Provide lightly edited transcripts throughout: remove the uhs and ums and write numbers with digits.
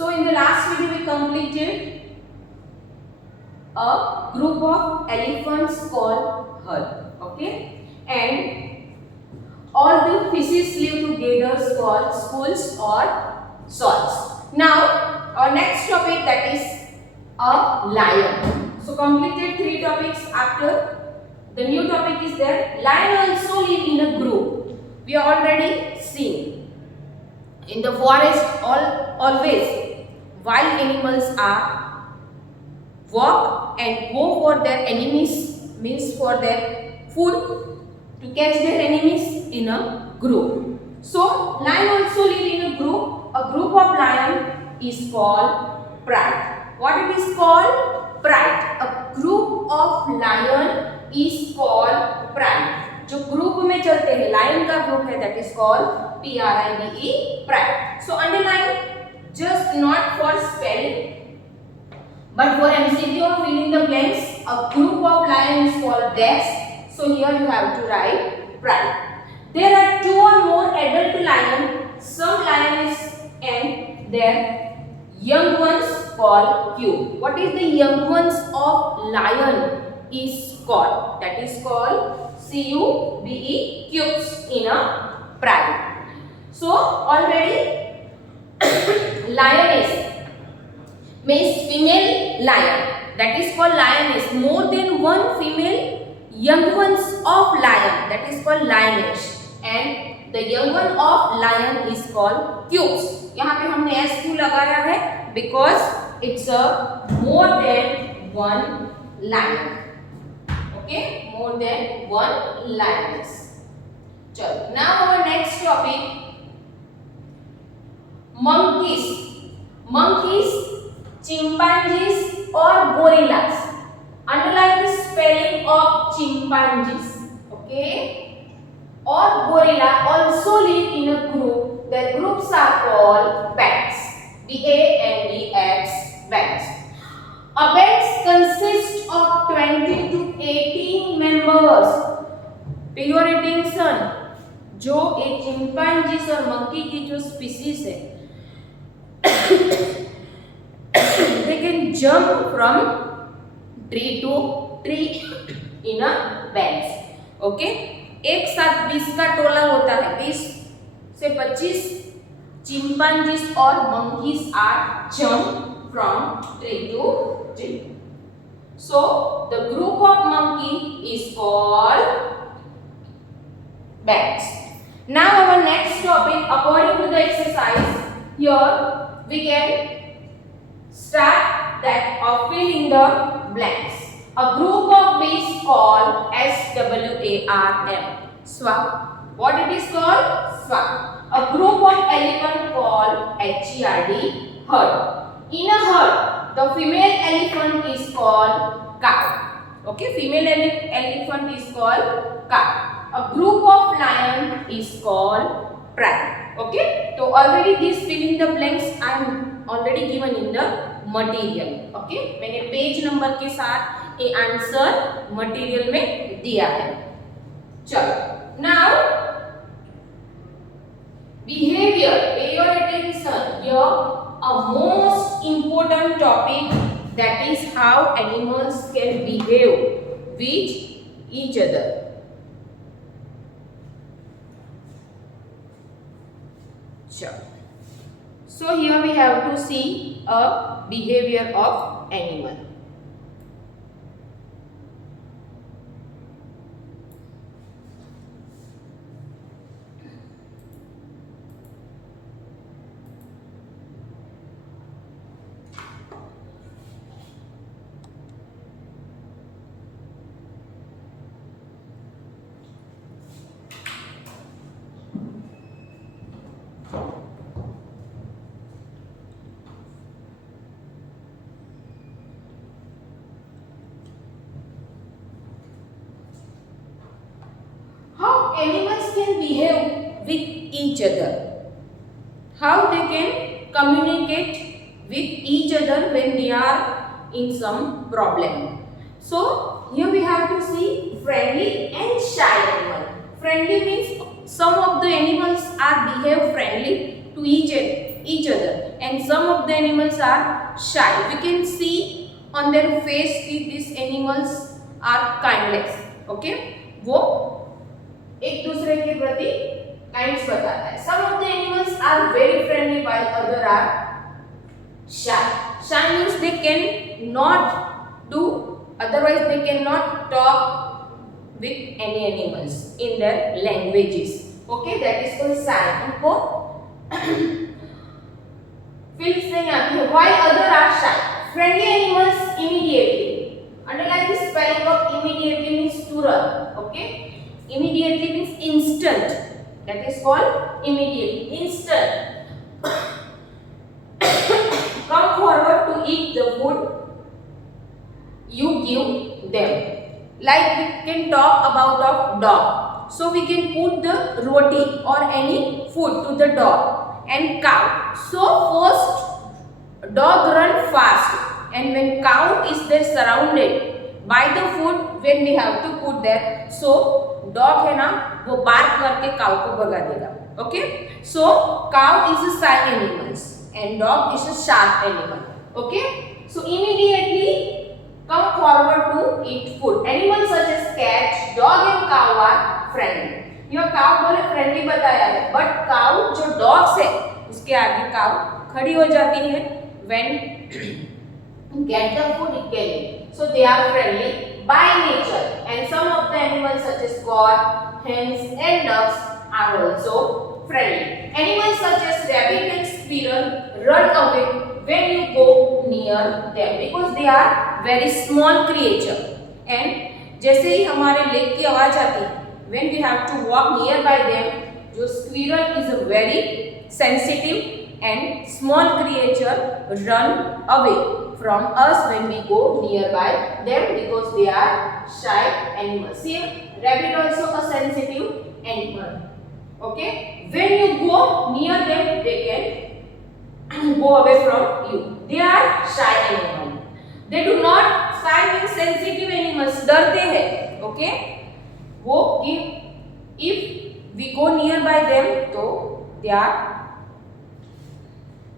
So in the last video we completed a group of elephants called herd. Okay, and all the fishes live together called schools or salts. Now our next topic, that is a lion. So completed 3 topics. After the new topic is there. Lion also live in a group. We are already seen. In the forest, always wild animals are walk and go for their enemies, means for their food, to catch their enemies in a group. So lion also live in a group. A group of lion is called pride. What it is called? Pride. A group of lion is called pride. जो group में चलते हैं, line का group है, that is called PRIDE, pride. So underline, just not for spelling but for MCQ filling the blanks. A group of lions is called dash. So here you have to write pride. There are 2 or more adult lions, some lions and their young ones called cube. What is the young ones of lion is called? That is called CUBE, cubes in a pride. So already lioness means female lion, that is called lioness. More than one female young ones of lion, that is called lioness, and the young one of lion is called cubes. यहाँ पे हमने S2 लगाया है because it's a more than one lion. Okay, more than one lioness. चलो, now our next topic, monkeys. Monkeys, chimpanzees or gorillas. Underline the spelling of chimpanzees. Okay, or gorilla also live in a group. Their groups are called bands. BANDS, bands. A band consists of 20 to 18 members. Pay your attention. जो एक chimpanzees और monkey की जो species है, they can jump from tree to tree in a bands. Okay, एक साथ 20 का टोला होता है. 20 से 25 चिंपैंजीज और monkeys are jump from tree to tree. So the group of monkey is called bands. Now our next topic, according to the exercise, here we can start that of filling the blanks. A group of bees called SWARM. Swarm. What it is called? Swarm. A group of elephant called HERD. Herd. In a herd, the female elephant is called cow. Okay, female elephant is called cow. A group of lion is called pride. Okay, so already this filling the blanks I am already given in the material. Okay, मैंने page number के साथ ये answer material में दिया है. चलो, now behavior. Pay your attention here. A most important topic, that is how animals can behave with each other. Sure. So here we have to see a behavior of animal. Animals can behave with each other. How they can communicate with each other when they are in some problem. So here we have to see friendly and shy animal. Friendly means some of the animals are behave friendly to each each other, and some of the animals are shy. We can see on their face कि these animals are kindness. Okay, वो एक दूसरे के प्रति kindness बताता है. Some of the animals are very friendly while other are shy. Shy means they cannot do, otherwise they cannot talk with any animals in their languages. Okay, that is called shy. उनको feels नहीं आती है. While other are shy. Friendly animals immediately. Underline the spelling of immediately means to run. Okay, immediately means instant. That is called immediately. Instant. Come forward to eat the food you give them. Like we can talk about a dog. So we can put the roti or any food to the dog, and cow. So first dog run fast, and when cow is there surrounded by the food, when we have to put there, so dog है ना वो bark करके cow को भगा देगा. Okay, so cow is a silent animals and dog is a sharp animal. Okay, so immediately come forward to eat food. Animals such as cat, dog and cow are friendly. यह cow बोले friendly बताया है, but cow जो dogs है उसके आगे cow खड़ी हो जाती है when get the food it can eat. So they are friendly by nature, and some of the animals such as goat, hens and ducks are also friendly. Animals such as rabbit and squirrel run away when you go near them because they are very small creature. And जैसे ही हमारे leg की आवाज आती है, when we have to walk nearby them, जो squirrel is a very sensitive and small creature run away from us when we go nearby them because they are shy animals. See, rabbit also a sensitive animal. Okay, when you go near them, they can go away from you. They are shy animals. They do not shy means sensitive animals. डरते हैं. Okay, वो if we go nearby them, तो they are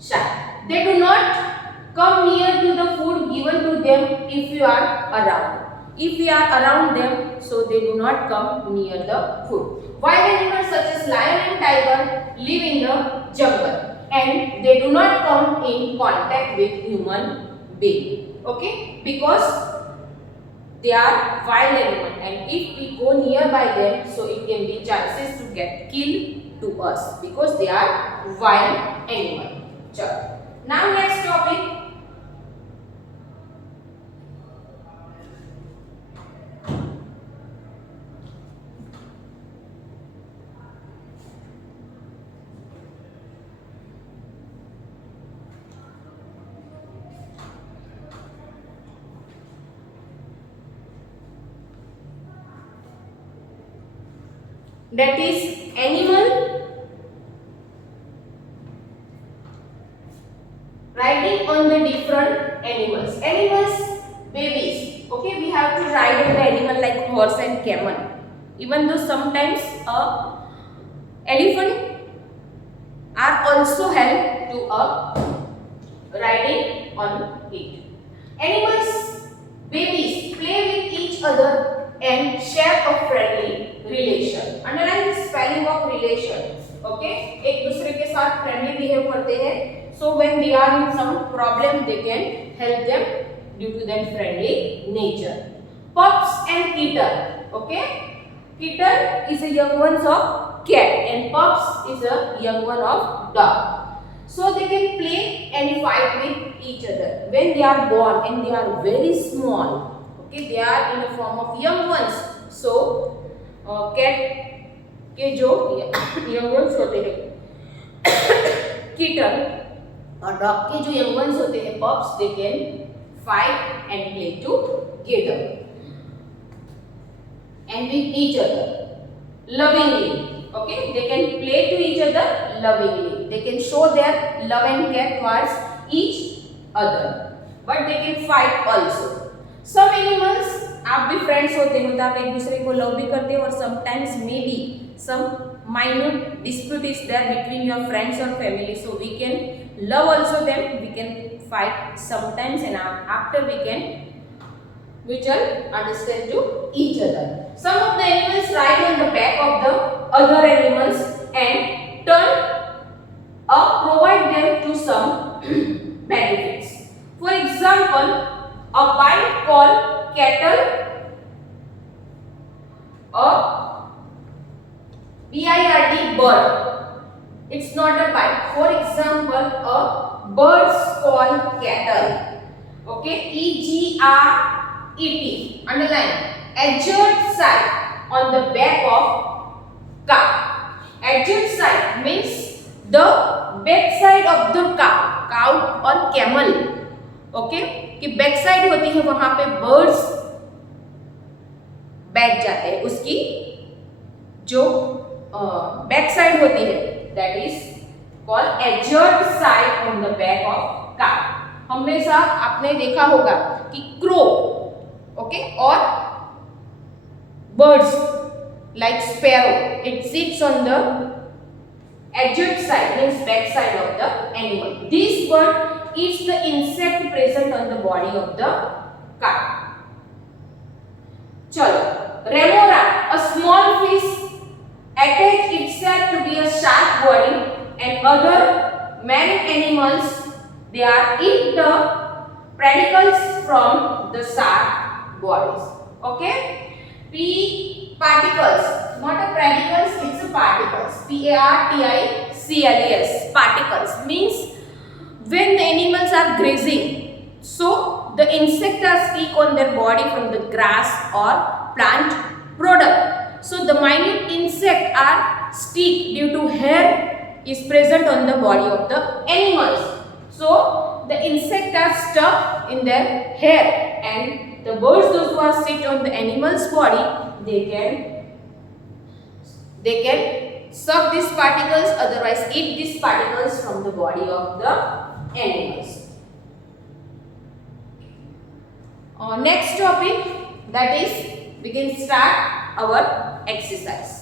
shy. They do not come near to the food given to them if you are around. If we are around them, so they do not come near the food. Wild animals such as lion and tiger live in the jungle and they do not come in contact with human being. Okay, because they are wild animals, and if we go nearby them, so it can be chances to get killed to us because they are wild animals. Now next topic. That is animal riding on the different animals. Animals, babies. Okay, we have to ride on the animal like horse and camel. Even though sometimes elephant are also help to riding on it. Animals, babies play with each other and share a friendly relation. Underline the spelling of relation. Okay, एक दूसरे के साथ friendly behave करते हैं. So when they are in some problem, they can help them due to their friendly nature. Pups and kitten. Okay, kitten is a young ones of cat and pups is a young one of dog. So they can play and fight with each other when they are born and they are very small. Okay, they are in the form of young ones. So cat के जो young ones होते हैं, kitten और dog के जो young ones होते हैं, pups, they can fight and play together and with each other lovingly. Okay, they can play to each other lovingly. They can show their love and care towards each other, but they can fight also. Some animals आप भी friends होते हो तो आप एक दूसरे को love भी करते हो और sometimes may be some minute dispute is there between your friends or family, so we can love also them, we can fight sometimes, and after we can mutual understand to each other. Some of the animals ride on the back of the other animals and turn provide them to some benefits. For example, a bird called cattle, a BIRD bird. It's not a bite. For example, a birds called cattle. Okay, EGRET. Underline. Edged side on the back of cow. Edged side means the back side of the cow or camel. Okay, कि back side होती है वहां पे birds बैठ जाते हैं, उसकी जो बैक साइड होती है दैट इज कॉल्ड एजर्ड side on the back of car. हमेशा आपने देखा होगा कि क्रो ओके और birds like sparrow it sits on the एजर्ड side means back side of the animal. This bird eats the insect present on the body of the car. चलो, remora a small fish attach itself to be a shark body, and other marine animals they are eat the particles from the shark bodies. Okay, particles, not a particles, it's a particles. Particles. Particles means when the animals are grazing, so the insects are stick on their body from the grass or plant product. So the minute insect are stick due to hair is present on the body of the animals. So the insect are stuck in their hair, and the birds those who are sit on the animal's body they can suck these particles, otherwise eat these particles from the body of the animals. Next topic, that is we can start our exercise.